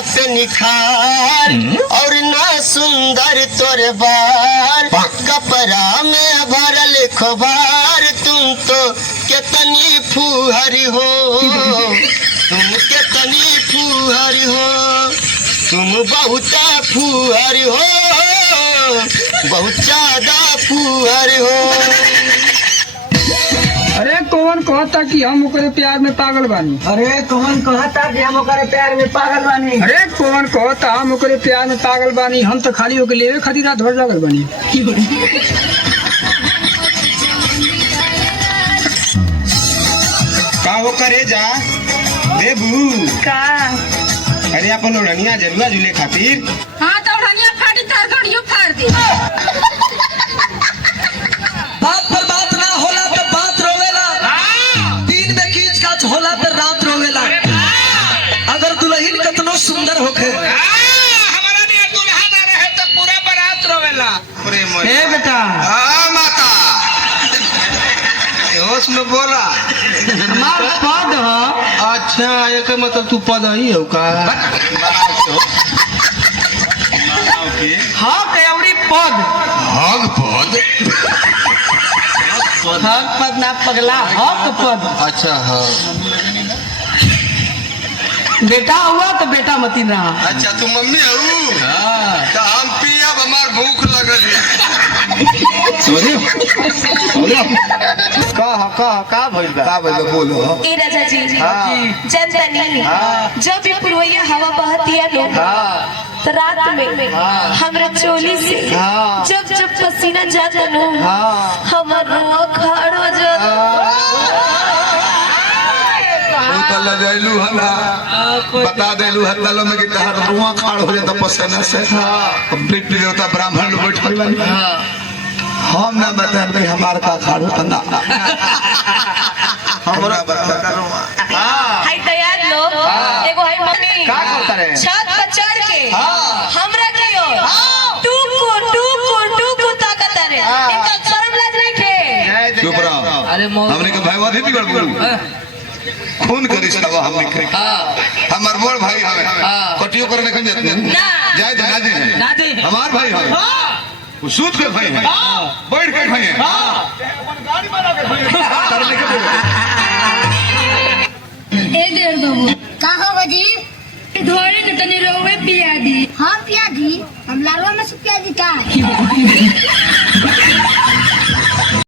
पे निखार और ना सुंदर तोरे बार कपड़ा में भरल खोबार तुम तो कितनी फुहरी हो तुम कितनी फुहरी हो तुम बहुत फुहरी हो बहुत ज्यादा फुहरी हो। अरे कौन कहता कि हम ओकरे प्यार में पागल बानी। अरे कौन कहता कि हम ओकरे प्यार में पागल बानी। अरे कौन कहता हम ओकरे प्यार में पागल बानी। हम तो खाली ओके लेवे खातिर रात भर लगल बानी। का वो करे जा देबू का अरे अपन ओढ़निया जरुआ झूले खातिर। हाँ तो उड़निया फाड़ी तार गड़ियो फाड़ दी। बात पर बात ना होला तो बात रोवेला। दिन में कीच काच होला तो रात रोवेला। अगर दुल्हन कितनो सुंदर होखे हमारा लिए दुल्हा ना रहे तो पूरा बारात रोवेला। ए बेटा हाँ माता होश में बोला। हमार पद ह। अच्छा एक मतलब तू पद ही हो का। हक एवरी पद। हग पद हक पद ना पगला हक पद। अच्छा हाँ बेटा हुआ तो बेटा मती रहा। अच्छा तू मम्मी हूँ तो हम पिया हमार भूख लगल का भइल बोलो। ए राजा जी जनता नहीं जब भी पुरवैया हवा बहती है लो तो रात में हमरा चोली से जब जब पसीना जाता नो हमर रुआ खाड़ हो जाता। लगैलू हला बता देलू हल्ला में कि तहर रुआ खाड़ हो जाता पसीना से। पितृ देवता ब्राह्मण लोग बैठल बानी। हम ना बताते हमार का खाड़ होता ना हमरा बता। हाय दयाल लो एगो है मम्मी का करता रे छत पर चढ़ के हमरा कहियो टूकू ताकत रे इनका शर्म लाज नहीं थे। चुप रहो। अरे हमने के भाई वादी बिगड़ बोलू खून का रिश्ता बा हमने के। हमार बड़ भाई हवे कटियो कर देखन जाते ना जाए ना दे ना दे हमार भाई हवे वो सूत के भाई है बैठ के भाई है गाड़ी बना के भाई करने के ए देर बाबू का हो बजी धोरे के तनी रोवे पिया दी। हाँ पिया दी हम लारवा में से पिया दी का